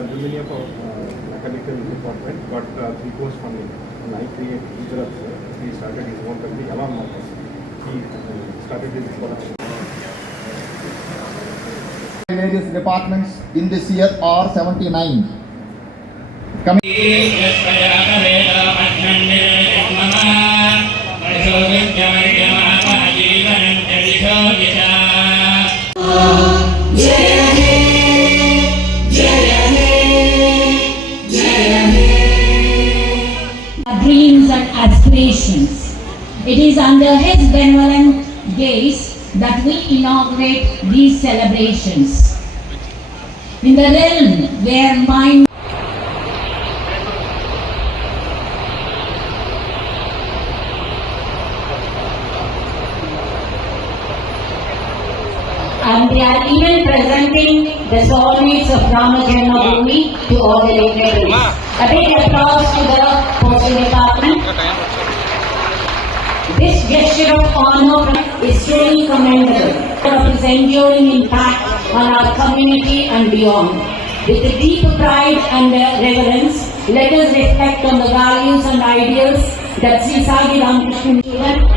many of uh, mechanical department got uh, three crores funding. And I create each of he started his own company, Alarm Marcus. He uh, started his production. various departments in this year are 79. Coming aspirations. It is under his benevolent gaze that we inaugurate these celebrations. In the realm where mind and they are even presenting the soulmates of Rama to all the dignitaries. A big applause to the department. This gesture of honor is truly commendable of its enduring impact on our community and beyond. With a deep pride and reverence, let us reflect on the values and ideals that Sri Sagi Ramakrishnan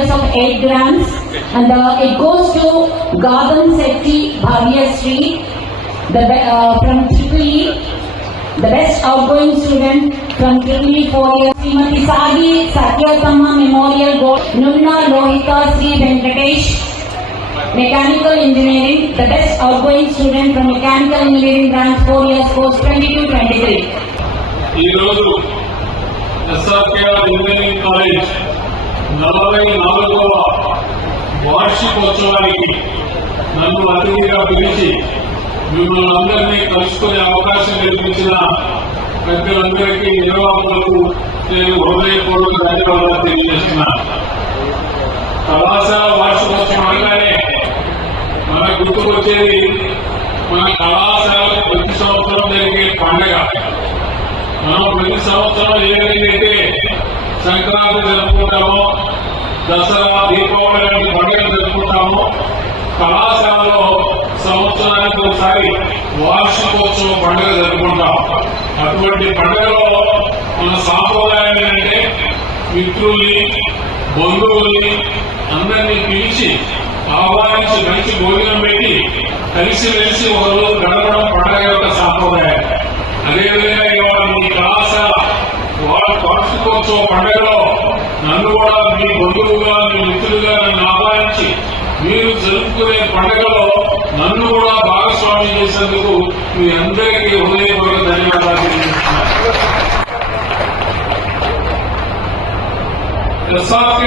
gold medals of 8 grams and uh, it goes to Gagan Setti Bhavya Sri the, be- uh, from Triple E, the best outgoing student from Triple E 4 years. Srimati Sagi Satyatama Memorial Gold, Nunna Lohita Sri Venkatesh, Mechanical Engineering, the best outgoing student from Mechanical Engineering branch 4 years course 22-23. ఈరోజు SRKR engineering college నలభై నాలుగవ వార్షికోత్సవానికి నన్ను అతిథిగా పిలిచి మిమ్మల్ని అందరినీ కలుసుకునే అవకాశం కల్పించిన పెద్దలందరికీ నిర్వాహకులకు నేను హృదయపూర్వక ధన్యవాదాలు తెలియజేస్తున్నాను కళాశాల వార్షికోత్సవం అనగానే మన గుర్తుకొచ్చేది మన కళాశాల ప్రతి సంవత్సరం జరిగే పండగ. మనం ప్రతి సంవత్సరం ఏదైతే సంక్రాంతి జరుపుకుంటాము దసరా దీపావళి లాంటి పండుగలు జరుపుకుంటాము. కళాశాలలో సంవత్సరానికి ఒకసారి వార్షికోత్సవ పండుగ జరుపుకుంటాం. అటువంటి పండుగలో మన సాంప్రదాయం ఏంటంటే మిత్రుల్ని బంధువుల్ని అందరినీ పిలిచి ఆహ్వానించి మంచి భోజనం పెట్టి కలిసి మెలిసి ఒక రోజు గడపడం పండగ యొక్క సాంప్రదాయం అదేవిధంగా ఇవాళ మీ కళాశాల వాళ్ళ వార్షికోత్సవ పండుగలో నన్ను కూడా మీ బంధువుగా మీ మిత్రులుగా నన్ను ఆహ్వానించి మీరు జరుపుకునే పండుగలో నన్ను కూడా భాగస్వామి చేసేందుకు మీ అందరికీ హృదయపూర్వక ధన్యవాదాలు తెలియజేస్తున్నాను.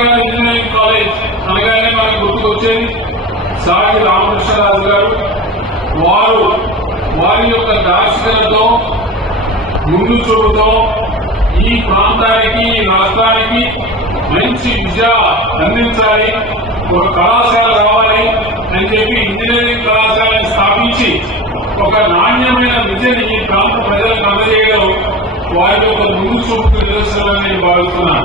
ఇంజనీరింగ్ కాలేజ్ అనగానే మనకు గుర్తుకొచ్చేది. సాగి రామకృష్ణరాజు గారు. వారు వారి యొక్క దార్శికలతో ముందు చూపుతో ఈ ప్రాంతానికి ఈ రాష్ట్రానికి మంచి విద్య అందించాలి ఒక కళాశాల రావాలి అని చెప్పి ఇంజనీరింగ్ కళాశాలను స్థాపించి ఒక నాణ్యమైన విద్యని ఈ ప్రాంత ప్రజలకు అందజేయడం వారి యొక్క ముందు చూపు నిదర్శనమని భావిస్తున్నాను.